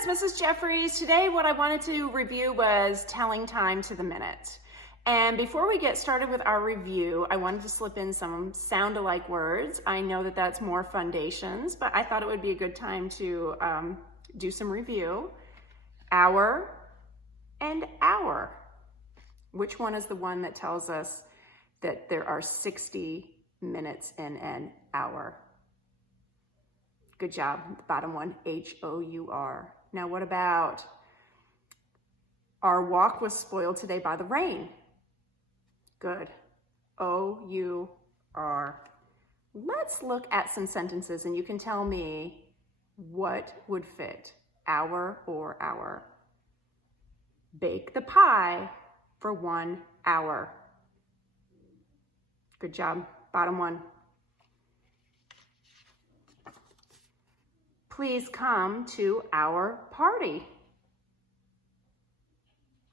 it's Mrs. Jeffries. Today what I wanted to review was telling time to the minute. And before we get started with our review, I wanted to slip in some sound-alike words. I know that that's more foundations, but I thought it would be a good time to do some review. Hour and hour. Which one is the one that tells us that there are 60 minutes in an hour? Good job. The bottom one, H-O-U-R. Now what about our walk was spoiled today by the rain? Good. O-U-R. Let's look at some sentences and you can tell me what would fit, hour or hour. Bake the pie for 1 hour. Good job. Bottom one. Please come to our party.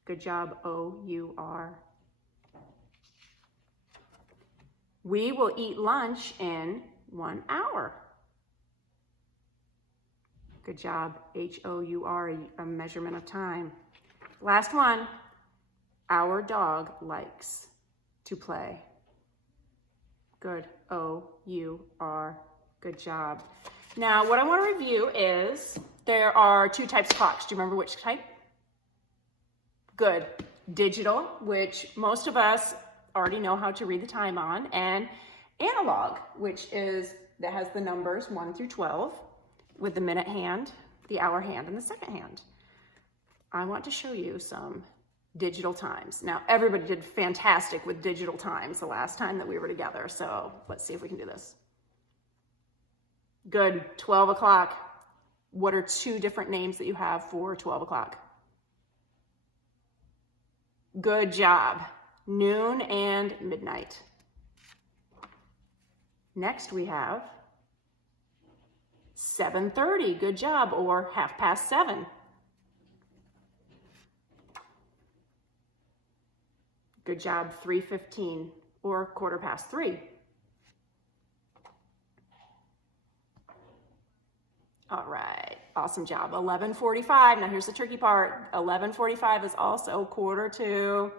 Good job, O-U-R. We will eat lunch in 1 hour. Good job, H-O-U-R, a measurement of time. Last one, our dog likes to play. Good, O-U-R, good job. Now, what I want to review is there are 2 types of clocks. Do you remember which type? Good. Digital, which most of us already know how to read the time on, and analog, which is that has the numbers 1 through 12 with the minute hand, the hour hand, and the second hand. I want to show you some digital times. Now, everybody did fantastic with digital times the last time that we were together, so let's see if we can do this. Good, 12 o'clock. What are 2 different names that you have for 12 o'clock? Good job, noon and midnight. Next we have 7:30, good job, or 7:30. Good job, 3:15 or 3:15. All right, awesome job. 11:45, now here's the tricky part. 11:45 is also 1:45.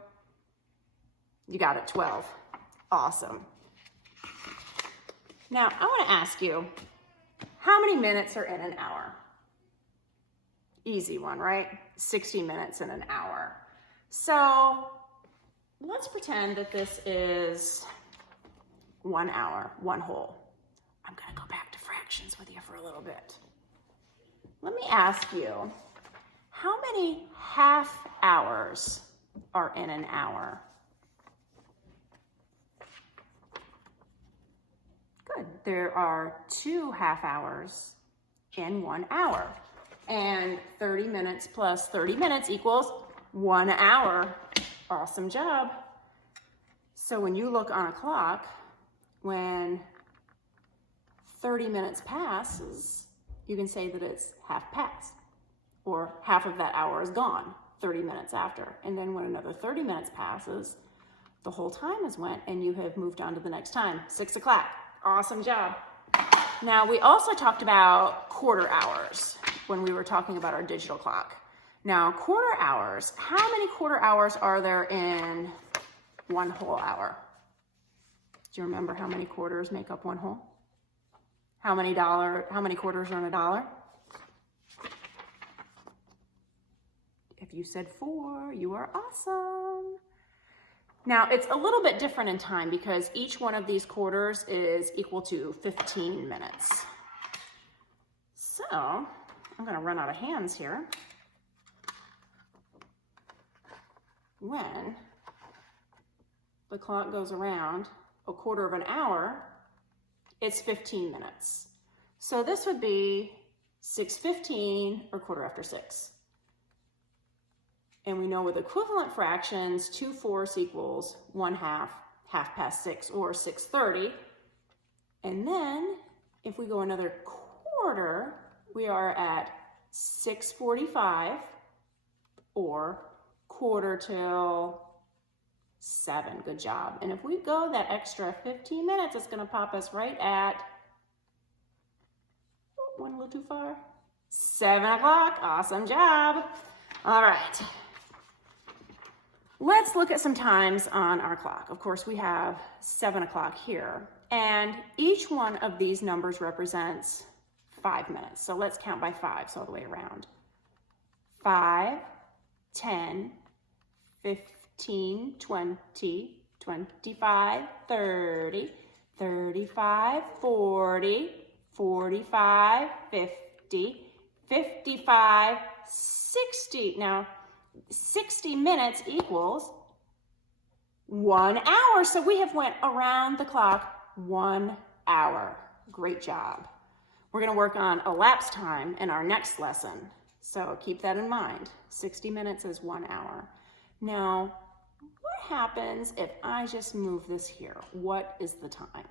You got it, 12. Awesome. Now, I want to ask you, how many minutes are in an hour? Easy one, right? 60 minutes in an hour. So let's pretend that this is 1 hour, 1 whole. I'm going to go back to fractions with you for a little bit. Let me ask you, how many half hours are in an hour? Good. There are 2 half hours in 1 hour. And 30 minutes plus 30 minutes equals 1 hour. Awesome job. So when you look on a clock, when 30 minutes passes, you can say that it's half past, or half of that hour is gone 30 minutes after. And then when another 30 minutes passes, the whole time has went and you have moved on to the next time, 6 o'clock. Awesome job. Now, we also talked about quarter hours when we were talking about our digital clock. Now, quarter hours, how many quarter hours are there in 1 whole hour? Do you remember how many quarters make up 1 whole? How many quarters are in $1? If you said 4, you are awesome. Now, it's a little bit different in time because each one of these quarters is equal to 15 minutes. So, I'm going to run out of hands here. When the clock goes around a quarter of an hour, it's 15 minutes. So this would be 6:15 or 6:15. And we know with equivalent fractions, 2/4 equals 1/2, 6:30, or 6:30. And then if we go another quarter, we are at 6:45 or 6:45. Good job. And if we go that extra 15 minutes, it's going to pop us right at, went a little too far, 7 o'clock, awesome job. All right. Let's look at some times on our clock. Of course, we have 7 o'clock here, and each one of these numbers represents 5 minutes. So let's count by 5s all the way around. 5, 10, 15, 20, 25, 30, 35, 40, 45, 50, 55, 60. Now, 60 minutes equals 1 hour. So we have went around the clock 1 hour. Great job. We're going to work on elapsed time in our next lesson. So keep that in mind. 60 minutes is 1 hour. Now, what happens if I just move this here? What is the time?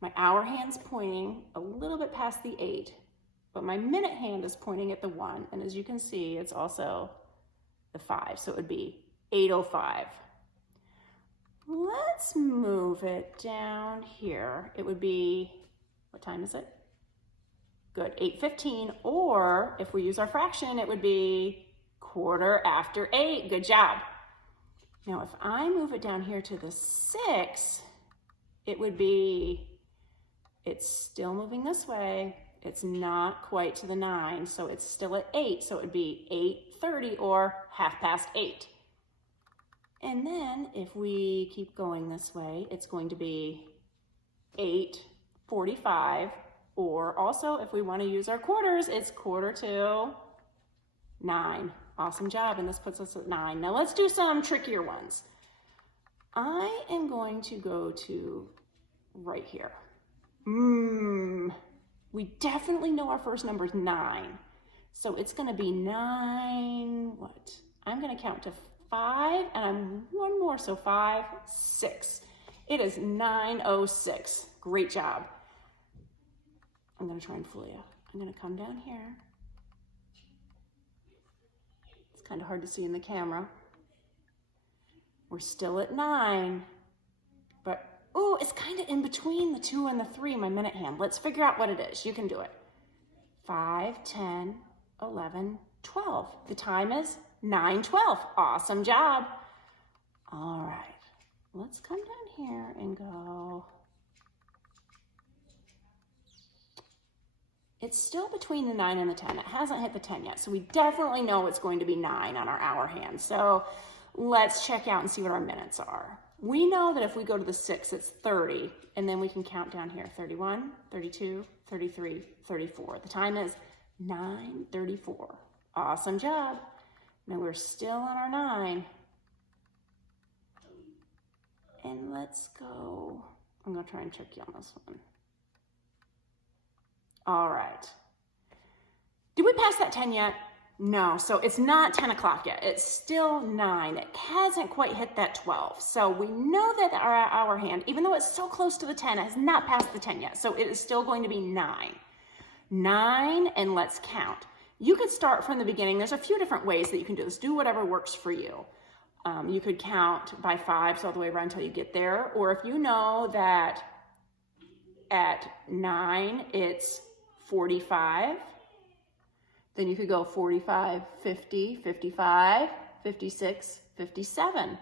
My hour hand's pointing a little bit past the 8, but my minute hand is pointing at the 1. And as you can see, it's also the 5. So it would be 8:05. Let's move it down here. It would be, what time is it? Good, 8:15, or if we use our fraction, it would be 8:15. Good job. Now, if I move it down here to the 6, it would be, it's still moving this way. It's not quite to the 9, so it's still at 8. So it would be 8:30 or 8:30. And then if we keep going this way, it's going to be 8:45, or also if we want to use our quarters, it's 8:45. Awesome job, and this puts us at 9. Now let's do some trickier ones. I am going to go to right here. We definitely know our first number is 9. So it's going to be 9, what? I'm going to count to 5, and I'm one more, so 5, 6. It is 9:06. Great job. I'm going to try and fool you. I'm going to come down here. It's kind of hard to see in the camera. We're still at 9, but oh, it's kind of in between the 2 and the 3, my minute hand. Let's figure out what it is. You can do it. 5, 10, 11, 12. The time is 9:12. Awesome job. All right, let's come down here and go. It's still between the 9 and the 10. It hasn't hit the 10 yet, so we definitely know it's going to be 9 on our hour hand. So let's check out and see what our minutes are. We know that if we go to the 6, it's 30, and then we can count down here, 31, 32, 33, 34. The time is 9:34. Awesome job. Now we're still on our 9. And let's go, I'm gonna try and trick you on this one. All right. Did we pass that 10 yet? No, so it's not 10 o'clock yet. It's still 9. It hasn't quite hit that 12. So we know that our hour hand, even though it's so close to the 10, it has not passed the 10 yet. So it is still going to be 9. 9, and let's count. You could start from the beginning. There's a few different ways that you can do this. Do whatever works for you. You could count by 5s all the way around until you get there. Or if you know that at 9, it's 45, then you could go 45, 50, 55, 56, 57.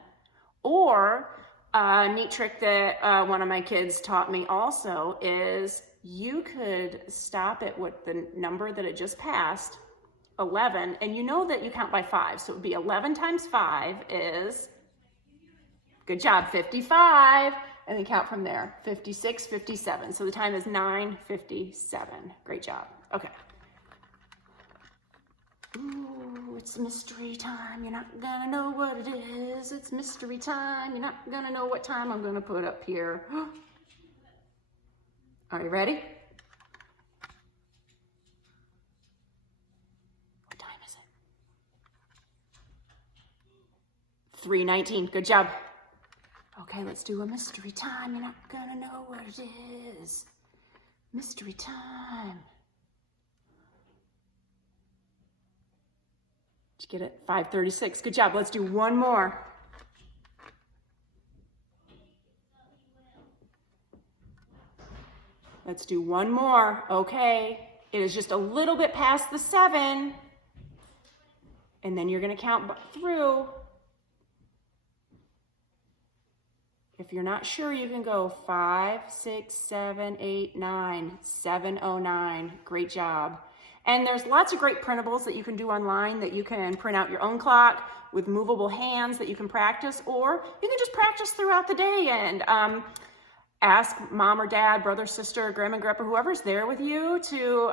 Or a neat trick that one of my kids taught me also is you could stop it with the number that it just passed, 11, and you know that you count by 5. So it would be 11 times 5 is, good job, 55. And then count from there, 56, 57. So the time is 9:57. Great job. Okay. Ooh, it's mystery time. You're not gonna know what it is. It's mystery time. You're not gonna know what time I'm gonna put up here. Are you ready? What time is it? 3:19. Good job. Okay, let's do a mystery time. You're not gonna know what it is. Mystery time. Did you get it? 5:36. Good job. Let's do one more. Let's do one more. Okay. It is just a little bit past the 7. And then you're going to count through. If you're not sure, you can go 5, 6, 7, 8, 9, 709. Great job. And there's lots of great printables that you can do online that you can print out your own clock with movable hands that you can practice, or you can just practice throughout the day and ask mom or dad, brother, sister, grandma, grandpa, whoever's there with you to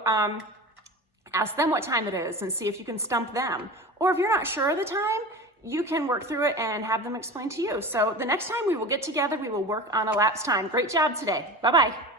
ask them what time it is and see if you can stump them. Or if you're not sure of the time, you can work through it and have them explain to you. So the next time we will get together, we will work on elapsed time. Great job today. Bye-bye.